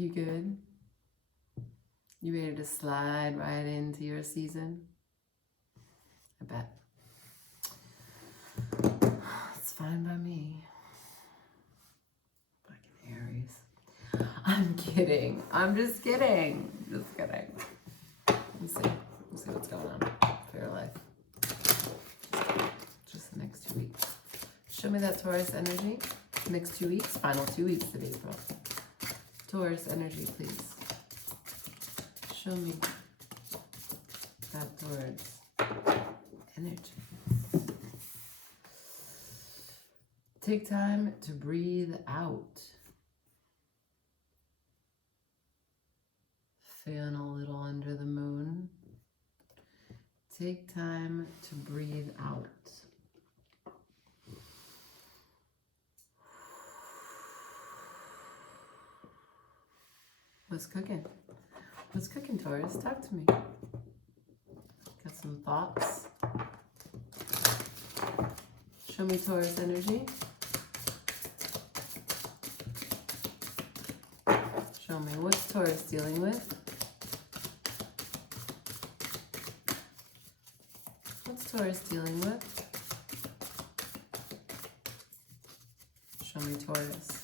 You good? You ready to slide right into your season? I bet. It's fine by me. Fucking Aries. I'm kidding. I'm just kidding. Just kidding. Let's see. Let's see what's going on for your life. Just the next 2 weeks. Show me that Taurus energy. Next 2 weeks. Final 2 weeks of April. Taurus energy, please. Show me that Taurus energy. Take time to breathe out. Feeling a little under the moon. Take time to breathe out. What's cooking? What's cooking, Taurus? Talk to me. Got some thoughts? Show me Taurus energy. Show me. What's Taurus dealing with? What's Taurus dealing with? Show me Taurus.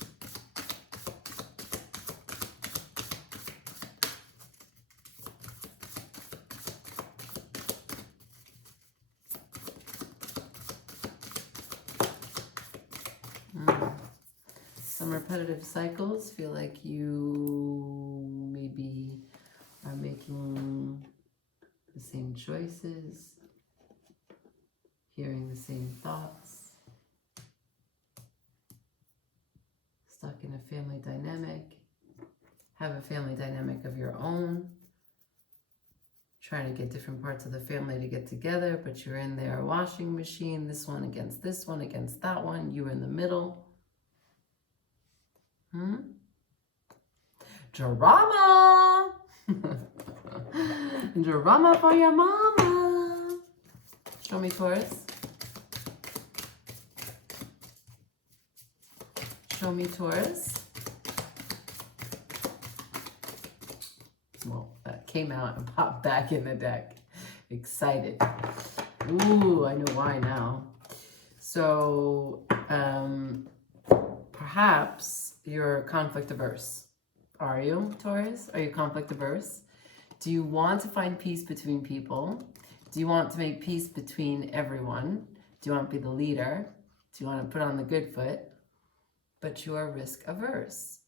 Some repetitive cycles. Feel like you maybe are making the same choices, hearing the same thoughts, stuck in a family dynamic, have a family dynamic of your own, trying to get different parts of the family to get together, but you're in their washing machine, this one against that one, you're in the middle. Drama! Drama for your mama. Show me Taurus. Show me Taurus. Well, that came out and popped back in the deck. Excited. Ooh, I know why now. So, perhaps you're conflict averse. Are you, Taurus? Are you conflict averse? Do you want to find peace between people? Do you want to make peace between everyone? Do you want to be the leader? Do you want to put on the good foot? But you are risk averse.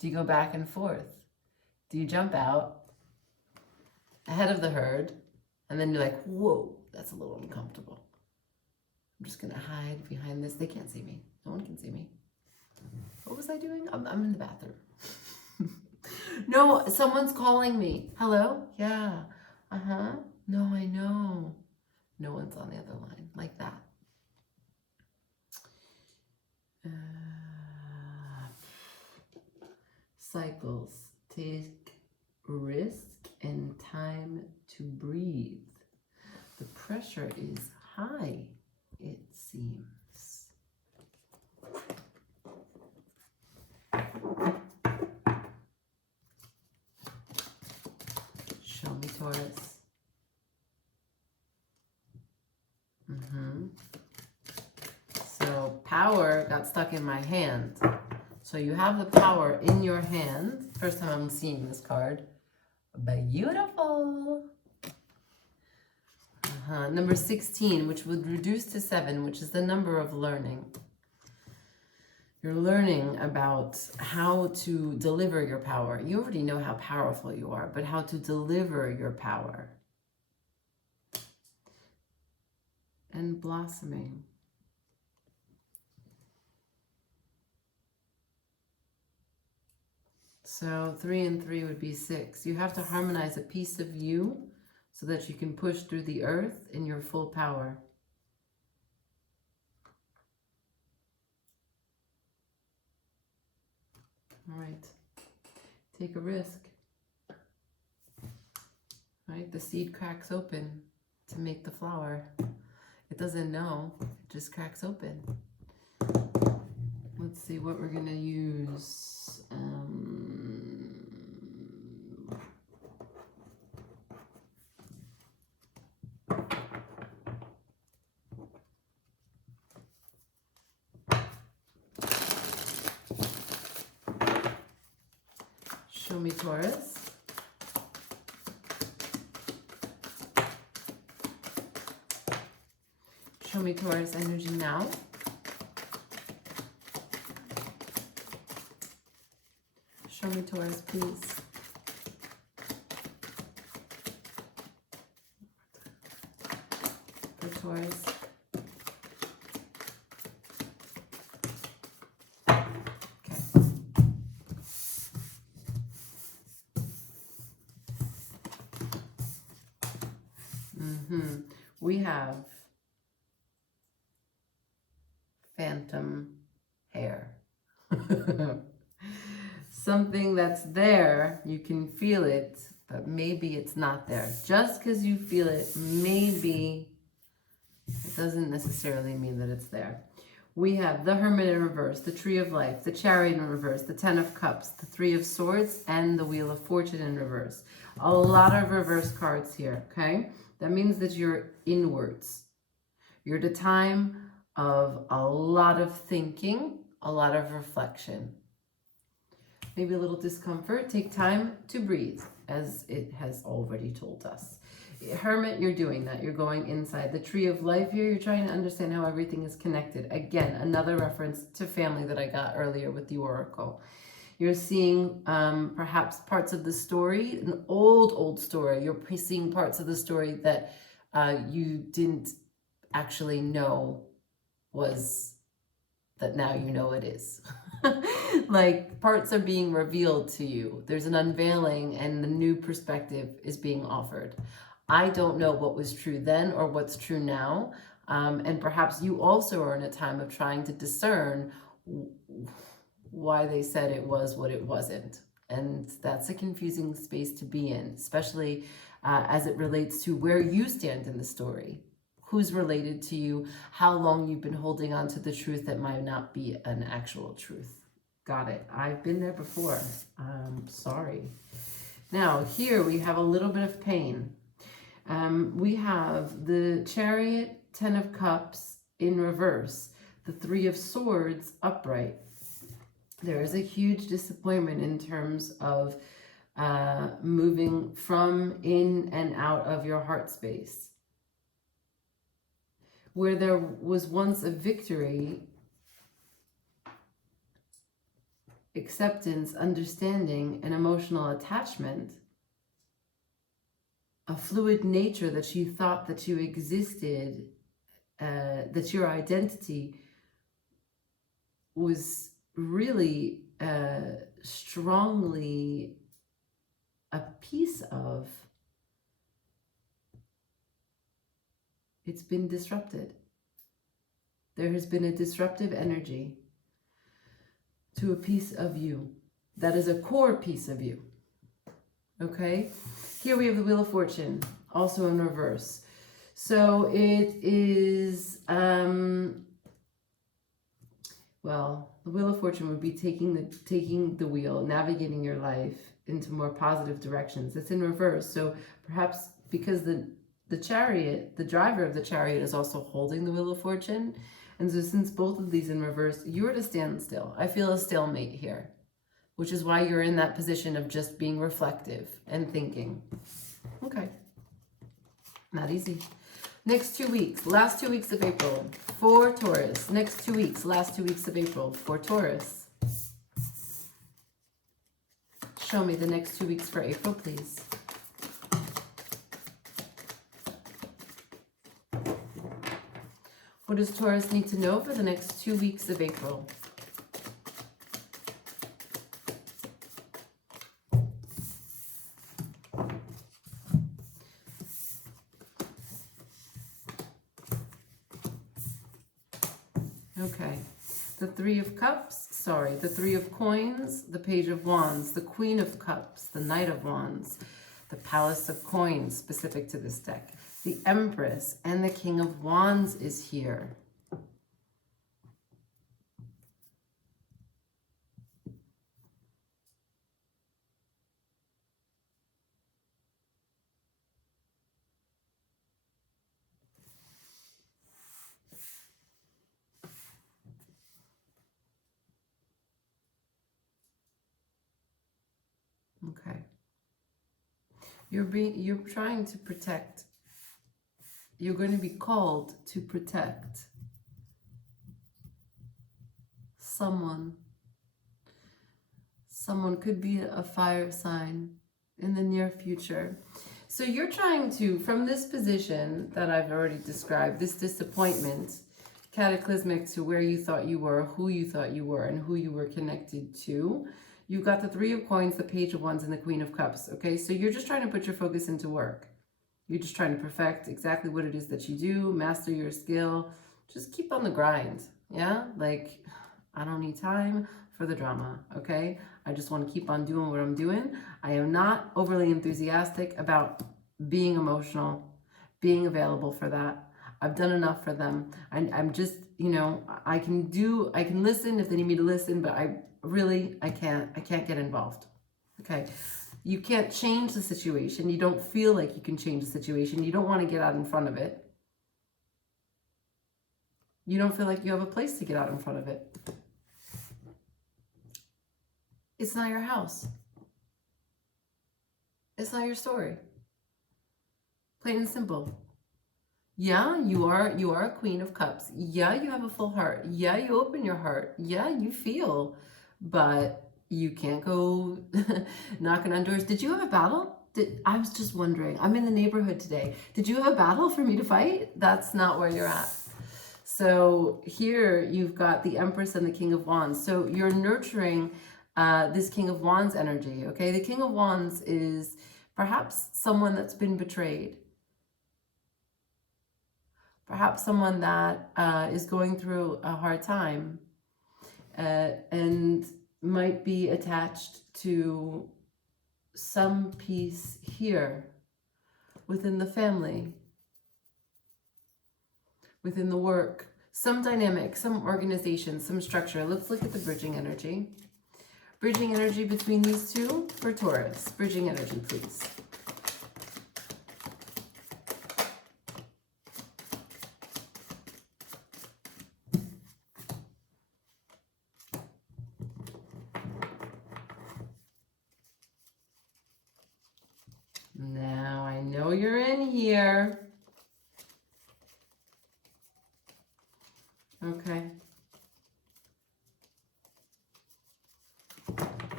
Do you go back and forth? Do you jump out ahead of the herd and then you're like, whoa, that's a little uncomfortable. I'm just going to hide behind this. They can't see me. No one can see me. What was I doing? I'm in the bathroom. No, someone's calling me. Hello? Yeah. Uh-huh. No, I know. No one's on the other line. Like that. Cycles. Take risk and time to breathe. The pressure is high, it seems. Show me Taurus. So power got stuck in my hand. So you have the power in your hand. First time I'm seeing this card. Beautiful. Number 16, which would reduce to 7, which is the number of learning. You're learning about how to deliver your power. You already know how powerful you are, but how to deliver your power. And blossoming. So 3 and 3 would be 6. You have to harmonize a piece of you so that you can push through the earth in your full power. All right. Take a risk. Right? The seed cracks open to make the flower. It doesn't know. It just cracks open. Let's see what we're going to use. Show me Taurus. Show me Taurus energy now. Show me Taurus, please. For Taurus. We have phantom hair. Something that's there, you can feel it, but maybe it's not there. Just because you feel it, maybe it doesn't necessarily mean that it's there. We have the Hermit in reverse, the Tree of Life, the Chariot in reverse, the Ten of Cups, the Three of Swords, and the Wheel of Fortune in reverse. A lot of reverse cards here, okay? That means that you're inwards. You're at a time of a lot of thinking, a lot of reflection. Maybe a little discomfort. Take time to breathe, as it has already told us. Hermit, you're doing that. You're going inside. The Tree of Life here, you're trying to understand how everything is connected. Again, another reference to family that I got earlier with the Oracle. You're seeing perhaps parts of the story, an old story. You're seeing parts of the story that you didn't actually know was, that now you know it is. Like parts are being revealed to you. There's an unveiling and the new perspective is being offered. I don't know what was true then or what's true now. And perhaps you also are in a time of trying to discern why they said it was what it wasn't. And that's a confusing space to be in, especially as it relates to where you stand in the story. Who's related to you, how long you've been holding on to the truth that might not be an actual truth. Got it. I've been there before. Sorry. Now, here we have a little bit of pain. We have the Chariot, Ten of Cups in reverse, the Three of Swords upright. There is a huge disappointment in terms of moving from in and out of your heart space. Where there was once a victory, acceptance, understanding, and emotional attachment, a fluid nature that you thought that you existed, that your identity was really strongly a piece of, it's been disrupted. There has been a disruptive energy to a piece of you that is a core piece of you. Okay? Here we have the Wheel of Fortune, also in reverse. So it is, well, the Wheel of Fortune would be taking the wheel, navigating your life into more positive directions. It's in reverse. So perhaps because the Chariot, the driver of the Chariot is also holding the Wheel of Fortune. And so since both of these in reverse, you're at a standstill. I feel a stalemate here, which is why you're in that position of just being reflective and thinking. Okay. Not easy. Next 2 weeks, last 2 weeks of April for Taurus. Next 2 weeks, last 2 weeks of April for Taurus. Show me the next 2 weeks for April, please. What does Taurus need to know for the next 2 weeks of April? Okay, the Three of Cups, the Three of Coins, the Page of Wands, the Queen of Cups, the Knight of Wands, the Palace of Coins, specific to this deck, the Empress, and the King of Wands is here. Okay. You're trying to protect. You're going to be called to protect someone. Someone could be a fire sign in the near future. So you're trying to, from this position that I've already described, this disappointment, cataclysmic to where you thought you were, who you thought you were, and who you were connected to. You've got the Three of Coins, the Page of Wands, and the Queen of Cups. Okay, so you're just trying to put your focus into work. You're just trying to perfect exactly what it is that you do, master your skill. Just keep on the grind. Yeah, like, I don't need time for the drama. Okay, I just want to keep on doing what I'm doing. I am not overly enthusiastic about being emotional, being available for that. I've done enough for them. I'm just, you know, I can listen if they need me to listen, but I can't get involved. Okay. You can't change the situation. You don't feel like you can change the situation. You don't want to get out in front of it. You don't feel like you have a place to get out in front of it. It's not your house. It's not your story. Plain and simple. Yeah, you are a Queen of Cups. Yeah, you have a full heart. Yeah, you open your heart. Yeah, you feel, but you can't go knocking on doors. Did you have a battle? I was just wondering. I'm in the neighborhood today. Did you have a battle for me to fight? That's not where you're at. So here you've got the Empress and the King of Wands. So you're nurturing this King of Wands energy, okay? The King of Wands is perhaps someone that's been betrayed. Perhaps someone that is going through a hard time and might be attached to some piece here within the family, within the work, some dynamic, some organization, some structure. Let's look at the bridging energy. Bridging energy between these two for Taurus. Bridging energy, please. Now I know you're in here. Okay.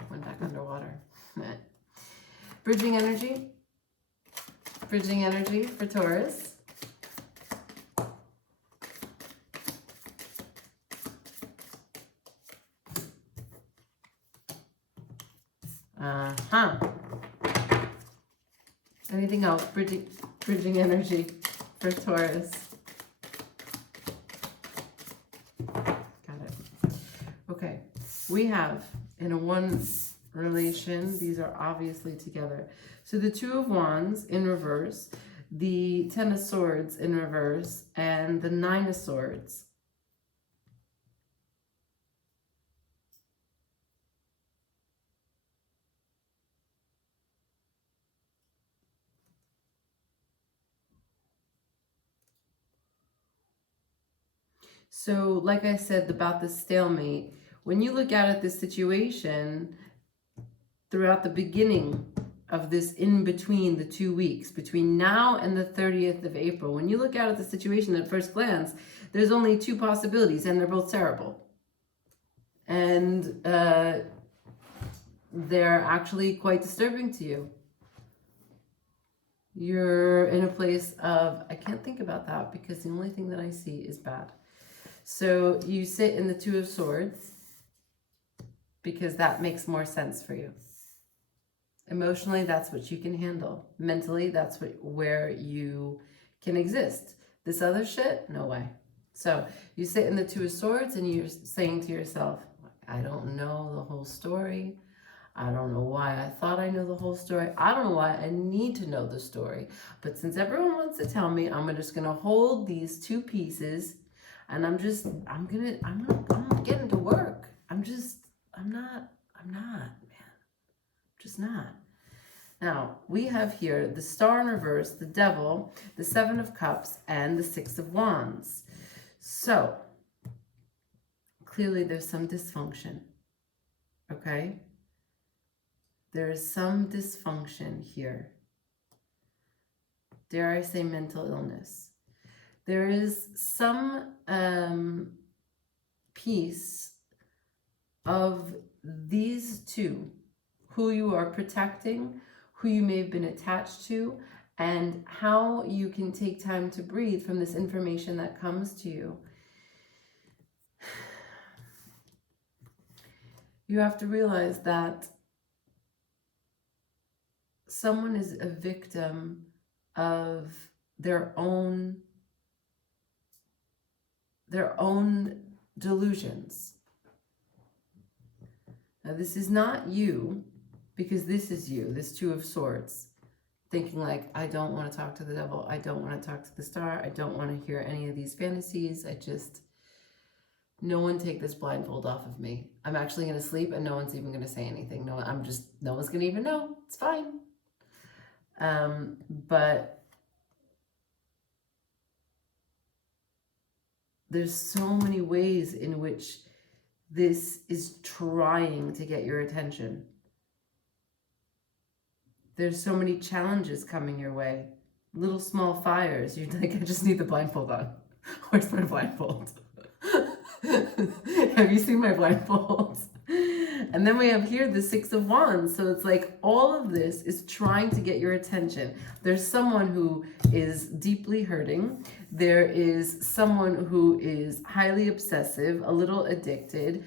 Went back underwater. Bridging energy. Bridging energy for Taurus. Anything else? Bridging energy for Taurus. Got it. Okay. We have in a one relation, these are obviously together. So the Two of Wands in reverse, the Ten of Swords in reverse, and the Nine of Swords. So, like I said about the stalemate, when you look at this situation throughout the beginning of this in between the 2 weeks, between now and the 30th of April, when you look at the situation at first glance, there's only two possibilities, and they're both terrible. And they're actually quite disturbing to you. You're in a place of, I can't think about that because the only thing that I see is bad. So you sit in the Two of Swords because that makes more sense for you. Emotionally, that's what you can handle. Mentally, that's where you can exist. This other shit, no way. So you sit in the Two of Swords and you're saying to yourself, I don't know the whole story. I don't know why I thought I knew the whole story. I don't know why I need to know the story. But since everyone wants to tell me, I'm just going to hold these two pieces and I'm getting to work. I'm not, man. Just not. Now, we have here the Star in reverse, the Devil, the Seven of Cups, and the Six of Wands. So, clearly there's some dysfunction. Okay? There is some dysfunction here. Dare I say mental illness? There is some piece of these two, who you are protecting, who you may have been attached to, and how you can take time to breathe from this information that comes to you. You have to realize that someone is a victim of their own delusions. Now, this is not you, because this is you, this Two of Swords, thinking like, I don't want to talk to the devil, I don't want to talk to the star, I don't want to hear any of these fantasies, no one take this blindfold off of me. I'm actually going to sleep and no one's even going to say anything. No one's going to even know. It's fine. But there's so many ways in which this is trying to get your attention. There's so many challenges coming your way. Little small fires. You're like, I just need the blindfold on. Where's my blindfold? Have you seen my blindfold? And then we have here the Six of Wands. So it's like all of this is trying to get your attention. There's someone who is deeply hurting. There is someone who is highly obsessive, a little addicted,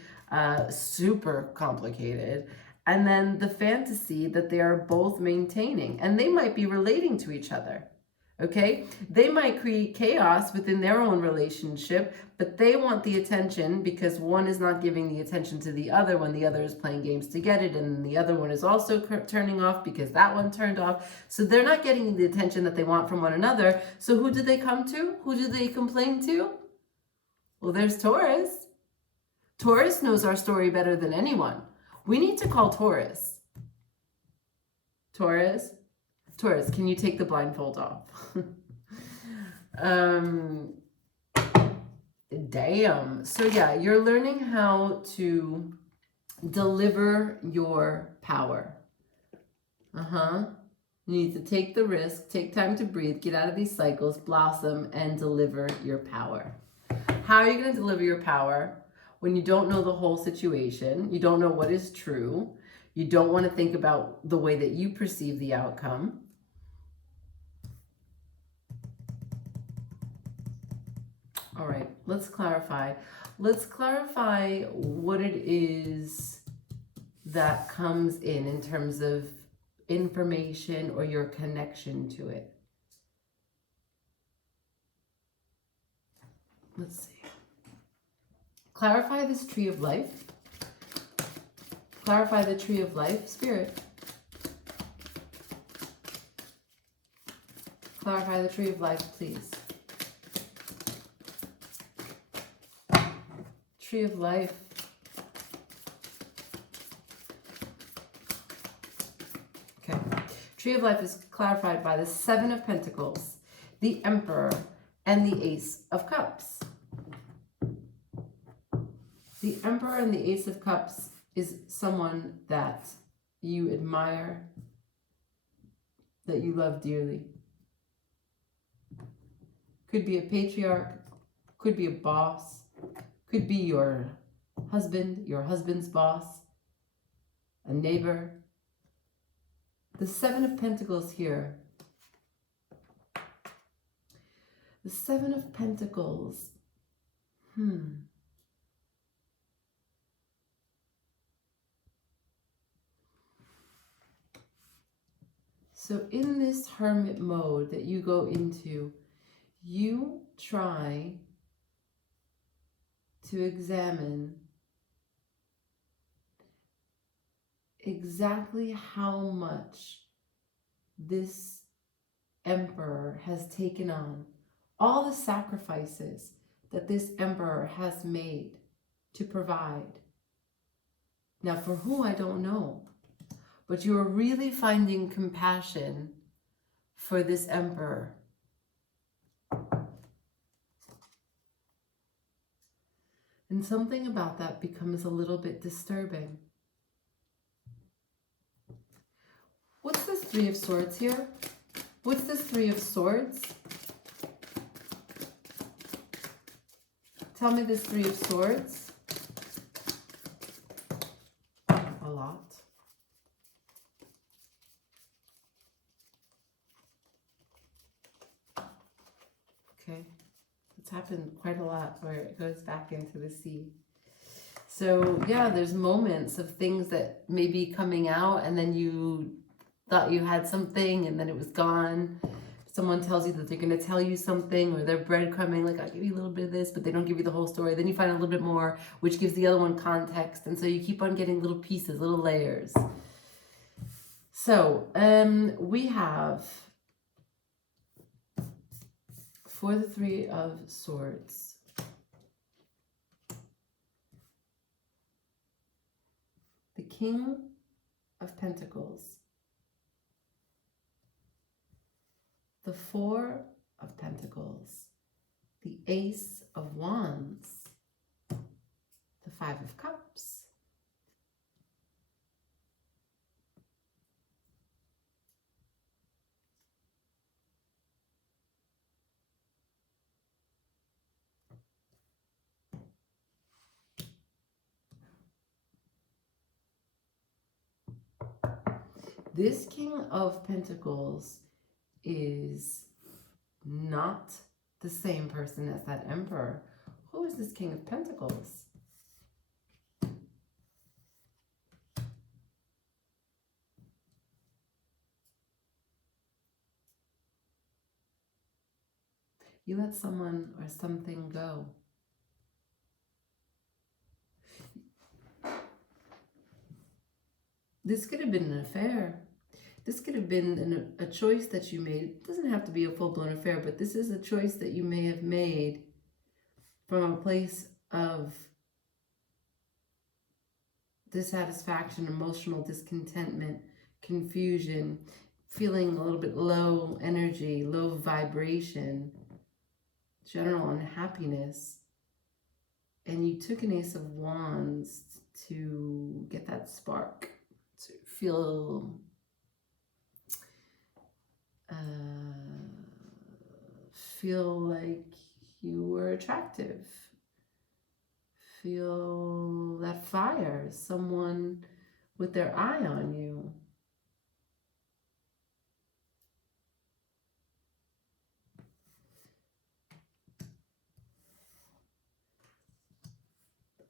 super complicated. And then the fantasy that they are both maintaining. And they might be relating to each other. Okay, they might create chaos within their own relationship, but they want the attention because one is not giving the attention to the other when the other is playing games to get it, and the other one is also turning off because that one turned off. So they're not getting the attention that they want from one another. So who do they come to? Who do they complain to? Well, there's Taurus. Taurus knows our story better than anyone. We need to call Taurus. Taurus, can you take the blindfold off? Damn. So yeah, you're learning how to deliver your power. You need to take the risk, take time to breathe, get out of these cycles, blossom, and deliver your power. How are you going to deliver your power when you don't know the whole situation? You don't know what is true. You don't want to think about the way that you perceive the outcome. All right, let's clarify. Let's clarify what it is that comes in terms of information or your connection to it. Let's see. Clarify this tree of life. Clarify the tree of life, Spirit. Clarify the tree of life, please. Tree of life. Okay. Tree of life is clarified by the Seven of Pentacles, the Emperor, and the Ace of Cups. The Emperor and the Ace of Cups is someone that you admire, that you love dearly. Could be a patriarch, could be a boss, could be your husband, your husband's boss, a neighbor. The Seven of Pentacles here. The Seven of Pentacles. So in this hermit mode that you go into, you try to examine exactly how much this emperor has taken on, all the sacrifices that this emperor has made to provide. Now, for who, I don't know, but you are really finding compassion for this emperor. And something about that becomes a little bit disturbing. Three of Swords here? What's this Three of Swords? Tell me this Three of Swords. A lot. Okay. It's happened quite a lot where it goes back into the sea. So yeah, there's moments of things that may be coming out and then you thought you had something and then it was gone. Someone tells you that they're going to tell you something, or they're breadcrumbing, like, I'll give you a little bit of this, but they don't give you the whole story. Then you find a little bit more, which gives the other one context. And so you keep on getting little pieces, little layers. So we have, for the Three of Swords, the King of Pentacles, the Four of Pentacles, the Ace of Wands, the Five of Cups, this King of Pentacles is not the same person as that Emperor. Who is this King of Pentacles? You let someone or something go. This could have been an affair. This could have been a choice that you made. It doesn't have to be a full-blown affair, but this is a choice that you may have made from a place of dissatisfaction, emotional discontentment, confusion, feeling a little bit low energy, low vibration, general unhappiness. And you took an Ace of Wands to get that spark, to feel like you were attractive, feel that fire, someone with their eye on you.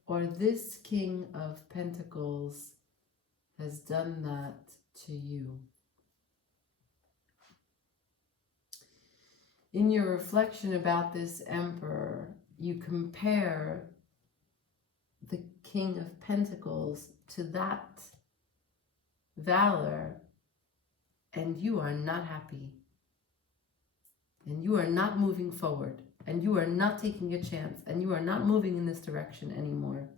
Or this King of Pentacles has done that to you. In your reflection about this Emperor, you compare the King of Pentacles to that valor, and you are not happy. And you are not moving forward. And you are not taking a chance. And you are not moving in this direction anymore.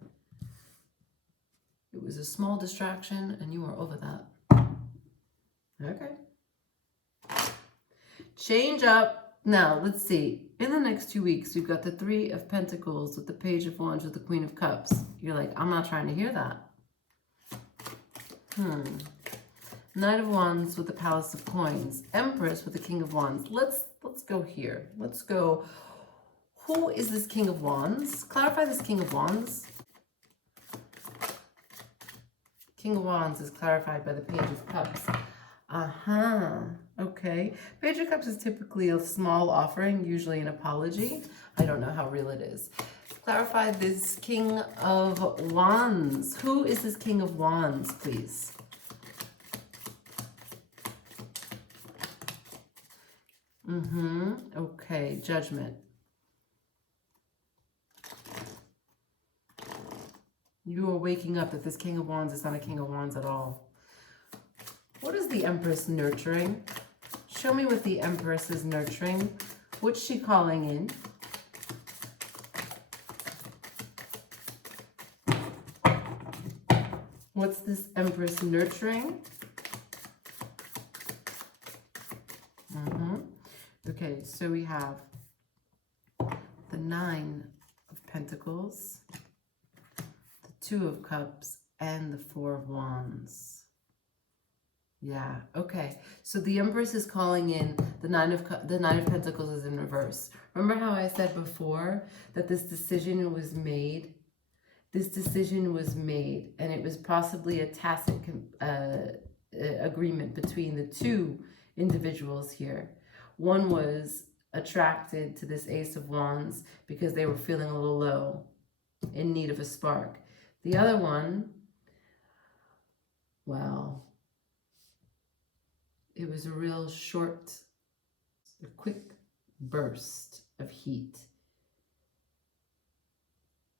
It was a small distraction, and you are over that. Okay. Change up. Now, let's see. In the next 2 weeks, we've got the Three of Pentacles with the Page of Wands with the Queen of Cups. You're like, I'm not trying to hear that. Knight of Wands with the Palace of Coins. Empress with the King of Wands. Let's go here. Let's go. Who is this King of Wands? Clarify this King of Wands. King of Wands is clarified by the Page of Cups. Okay. Page of Cups is typically a small offering, usually an apology. I don't know how real it is. Clarify this King of Wands. Who is this King of Wands, please? Okay, Judgment. You are waking up that this King of Wands is not a King of Wands at all. What is the Empress nurturing? Show me what the Empress is nurturing. What's she calling in? What's this Empress nurturing? Okay, so we have the Nine of Pentacles, the Two of Cups, and the Four of Wands. Yeah, okay. So the Empress is calling in the Nine of Pentacles is in reverse. Remember how I said before that this decision was made? This decision was made, and it was possibly a tacit agreement between the two individuals here. One was attracted to this Ace of Wands because they were feeling a little low, in need of a spark. The other one, well, it was a real short, a quick burst of heat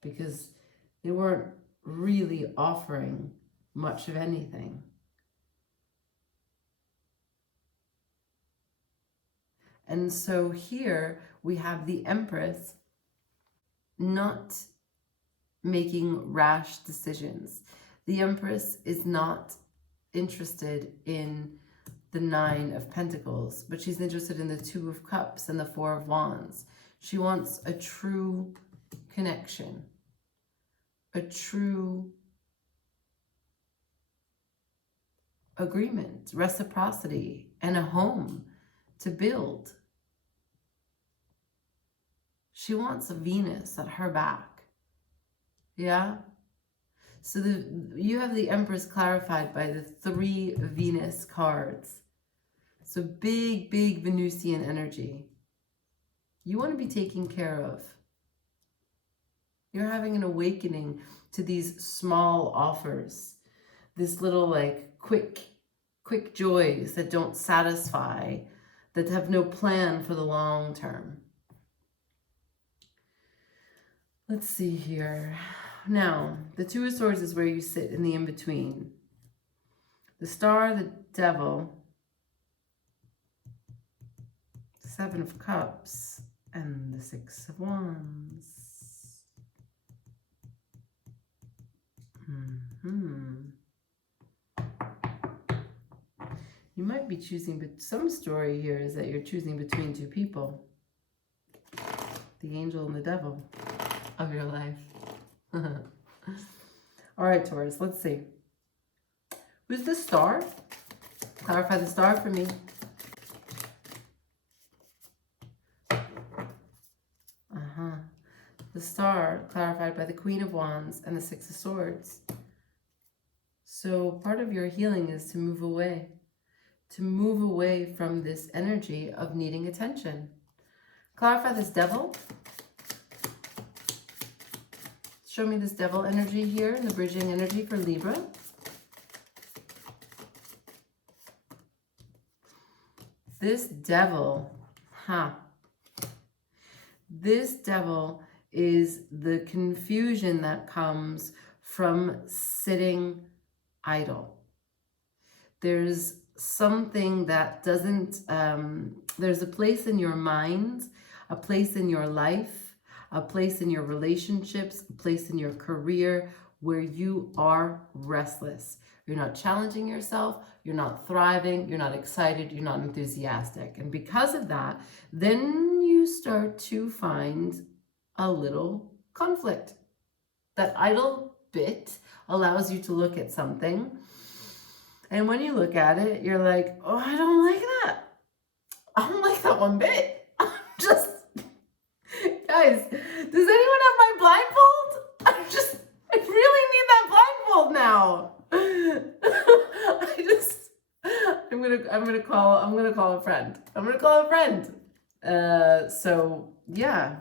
because they weren't really offering much of anything. And so here we have the Empress not making rash decisions. The Empress is not interested in the Nine of Pentacles, but she's interested in the Two of Cups and the Four of Wands. She wants a true connection, a true agreement, reciprocity, and a home to build. She wants a Venus at her back. Yeah? So you have the Empress clarified by the 3 Venus cards. So big, big Venusian energy. You want to be taken care of. You're having an awakening to these small offers. This little like quick joys that don't satisfy, that have no plan for the long term. Let's see here. Now, the Two of Swords is where you sit in the in-between. The Star, the Devil, Seven of Cups, and the Six of Wands. You might be choosing, but some story here is that you're choosing between two people. The angel and the devil of your life. All right, Taurus, let's see. Who's the Star? Clarify the Star for me. The Star clarified by the Queen of Wands and the Six of Swords. So part of your healing is to move away from this energy of needing attention. Clarify this Devil. Show me this Devil energy here and the bridging energy for Libra. This Devil, this Devil is the confusion that comes from sitting idle. There's something that doesn't, there's a place in your mind, a place in your life, a place in your relationships, a place in your career where you are restless. You're not challenging yourself, you're not thriving, you're not excited, you're not enthusiastic. And because of that, then you start to find a little conflict. That idle bit allows you to look at something, and when you look at it, you're like, oh, I don't like that. I don't like that one bit. I'm just, guys, does anyone have my blindfold? I really need that blindfold now. I'm gonna call a friend. So yeah,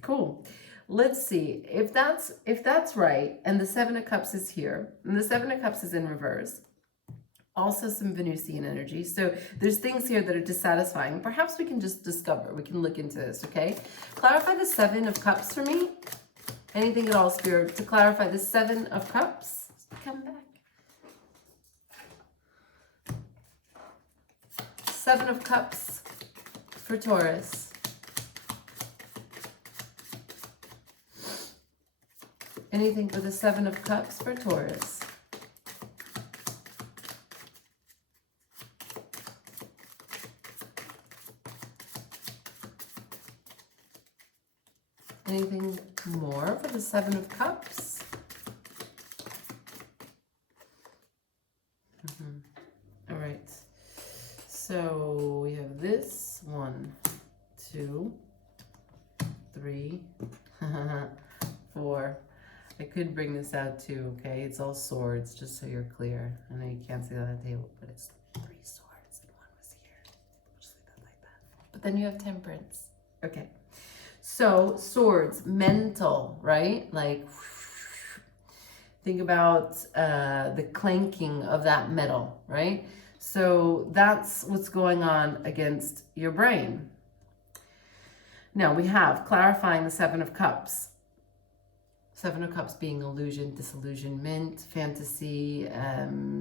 cool. Let's see if that's right. And the Seven of Cups is here, and the Seven of Cups is in reverse. Also some Venusian energy. So there's things here that are dissatisfying. Perhaps we can just discover. We can look into this, okay? Clarify the Seven of Cups for me. Anything at all, Spirit, to clarify the Seven of Cups. Come back. Seven of Cups for Taurus. Anything for the Seven of Cups for Taurus. Anything more for the Seven of Cups? All 2, 3, 4. I could bring this out too, okay? It's all swords, just so you're clear. I know you can't see that on the table, but it's 3 swords and 1 was here. Just leave that like that. But then you have temperance. Okay. So swords, mental, right? Like, think about the clanking of that metal, right? So that's what's going on against your brain. Now we have clarifying the 7 of Cups. 7 of Cups being illusion, disillusionment, fantasy,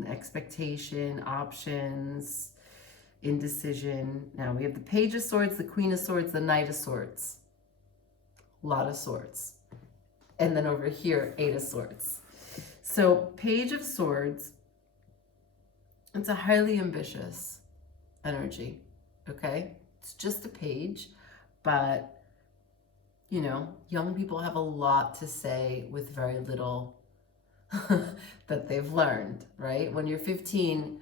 expectation, options, indecision. Now we have the Page of Swords, the Queen of Swords, the Knight of Swords. A lot of swords. And then over here, 8 of Swords. So Page of Swords, it's a highly ambitious energy, okay? It's just a page, but, you know, young people have a lot to say with very little that they've learned, right? When you're 15,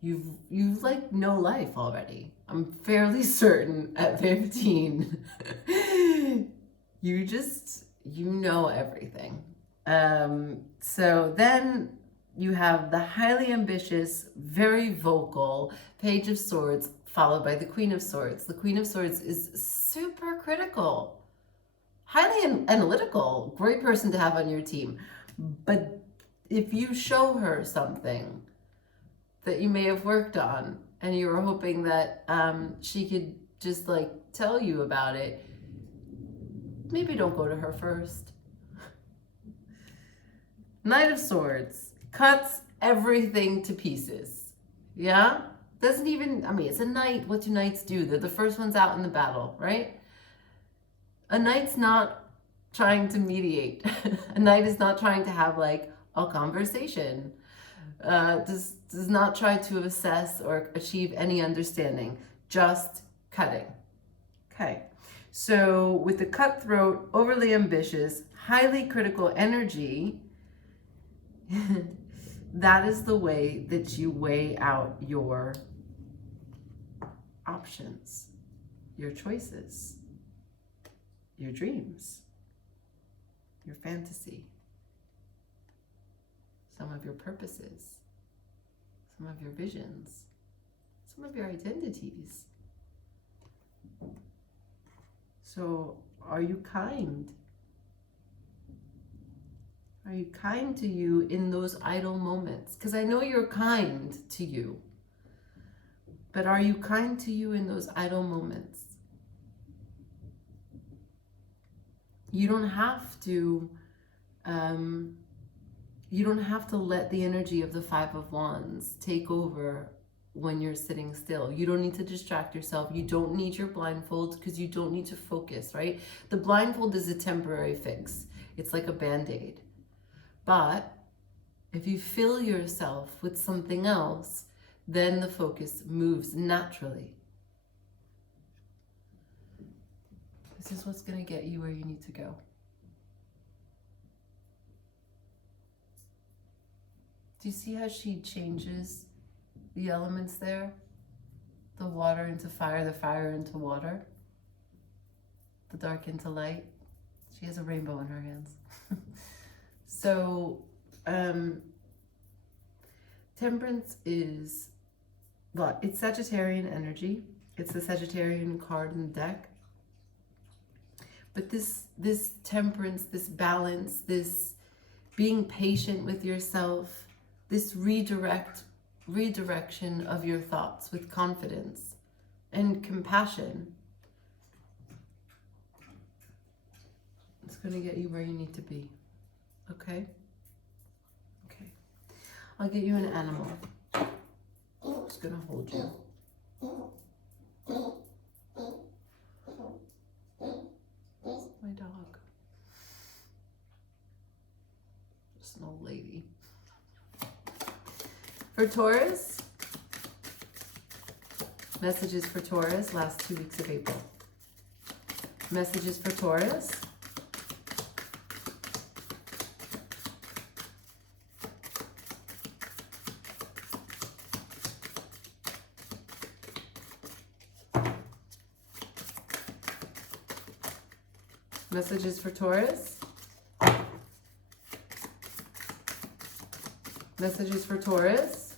you've like know life already. I'm fairly certain at 15, you know everything. So then you have the highly ambitious, very vocal Page of Swords, followed by the Queen of Swords. The Queen of Swords is super critical, highly analytical, great person to have on your team. But if you show her something that you may have worked on and you were hoping that she could just like tell you about it, maybe don't go to her first. Knight of Swords cuts everything to pieces. Yeah? Doesn't even, I mean, it's a knight. What do knights do? They're the first ones out in the battle, right? A knight's not trying to mediate. A knight is not trying to have like a conversation. Does not try to assess or achieve any understanding. Just cutting. Okay. So with the cutthroat, overly ambitious, highly critical energy, that is the way that you weigh out your options, your choices, your dreams, your fantasy, some of your purposes, some of your visions, some of your identities. So, are you kind? Are you kind to you in those idle moments? Because I know you're kind to you. But are you kind to you in those idle moments? You don't have to let the energy of the 5 of Wands take over when you're sitting still. You don't need to distract yourself. You don't need your blindfold because you don't need to focus, right? The blindfold is a temporary fix. It's like a Band-Aid. But if you fill yourself with something else, then the focus moves naturally. This is what's going to get you where you need to go. Do you see how she changes the elements there? The water into fire, the fire into water, the dark into light. She has a rainbow in her hands. So, Temperance is, well, it's Sagittarian energy. It's the Sagittarian card in the deck. But this temperance, this balance, this being patient with yourself, this redirection of your thoughts with confidence and compassion, it's going to get you where you need to be. Okay? Okay. I'll get you an animal. I'm just going to hold you. My dog. Just an old lady. For Taurus, messages for Taurus, last 2 weeks of April. Messages for Taurus. Messages for Taurus. Messages for Taurus.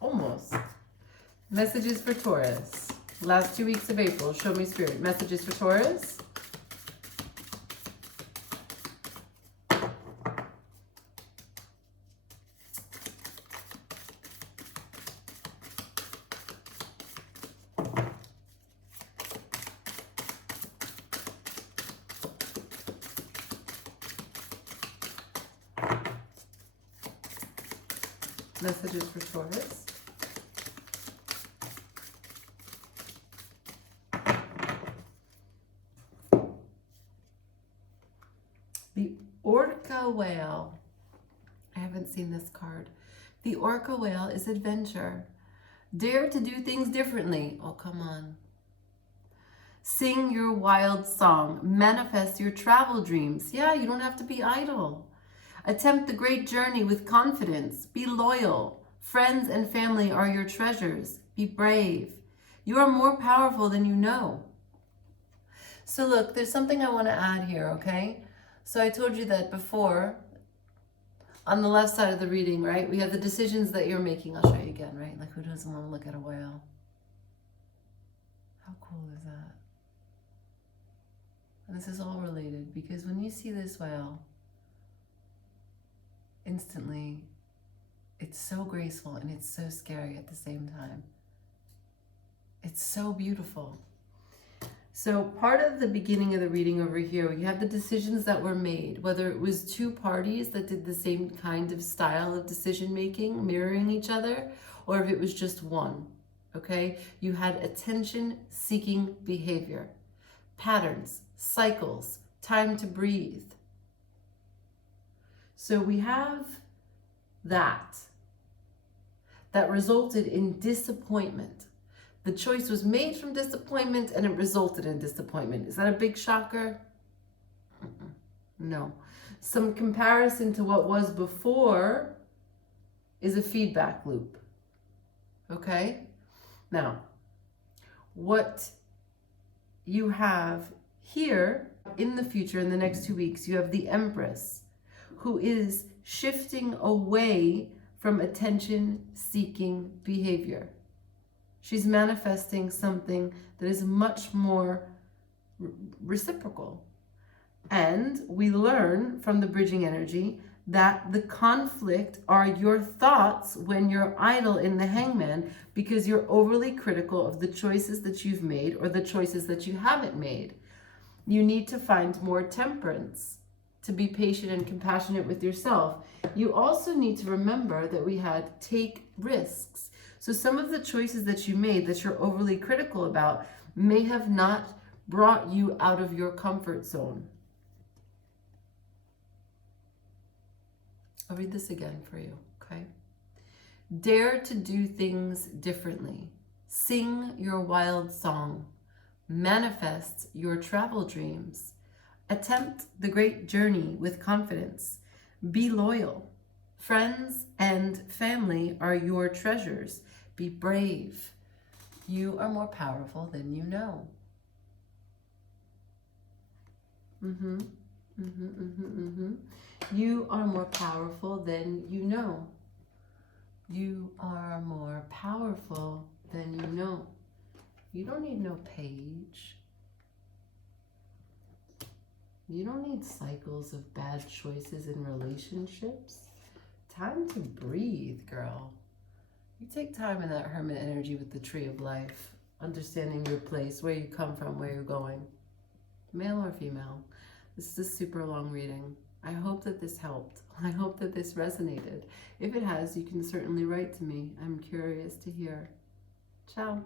Almost. Messages for Taurus. Last 2 weeks of April. Show me Spirit. Messages for Taurus. Messages for Taurus. The Orca Whale. I haven't seen this card. The Orca Whale is adventure. Dare to do things differently. Oh, come on. Sing your wild song. Manifest your travel dreams. Yeah, you don't have to be idle. Attempt the great journey with confidence. Be loyal. Friends and family are your treasures. Be brave. You are more powerful than you know. So look, there's something I want to add here, okay? So I told you that before, on the left side of the reading, right? We have the decisions that you're making. I'll show you again, right? Like, who doesn't want to look at a whale? How cool is that? And this is all related, because when you see this whale, instantly, it's so graceful and it's so scary at the same time. It's so beautiful. So part of the beginning of the reading over here, we have the decisions that were made, whether it was two parties that did the same kind of style of decision making, mirroring each other, or if it was just one, okay? You had attention-seeking behavior, patterns, cycles, time to breathe. So we have that resulted in disappointment. The choice was made from disappointment and it resulted in disappointment. Is that a big shocker? No. Some comparison to what was before is a feedback loop. Okay? Now, what you have here in the future, in the next 2 weeks, you have the Empress, who is shifting away from attention-seeking behavior. She's manifesting something that is much more reciprocal. And we learn from the bridging energy that the conflict are your thoughts when you're idle in the Hangman, because you're overly critical of the choices that you've made or the choices that you haven't made. You need to find more temperance, to be patient and compassionate with yourself. You also need to remember that we had take risks. So some of the choices that you made that you're overly critical about may have not brought you out of your comfort zone. I'll read this again for you, okay? Dare to do things differently. Sing your wild song. Manifest your travel dreams. Attempt the great journey with confidence. Be loyal. Friends and family are your treasures. Be brave. You are more powerful than you know. You are more powerful than you know. You are more powerful than you know. You don't need no page. You don't need cycles of bad choices in relationships. Time to breathe, girl. You take time in that hermit energy with the tree of life, understanding your place, where you come from, where you're going. Male or female. This is a super long reading. I hope that this helped. I hope that this resonated. If it has, you can certainly write to me. I'm curious to hear. Ciao.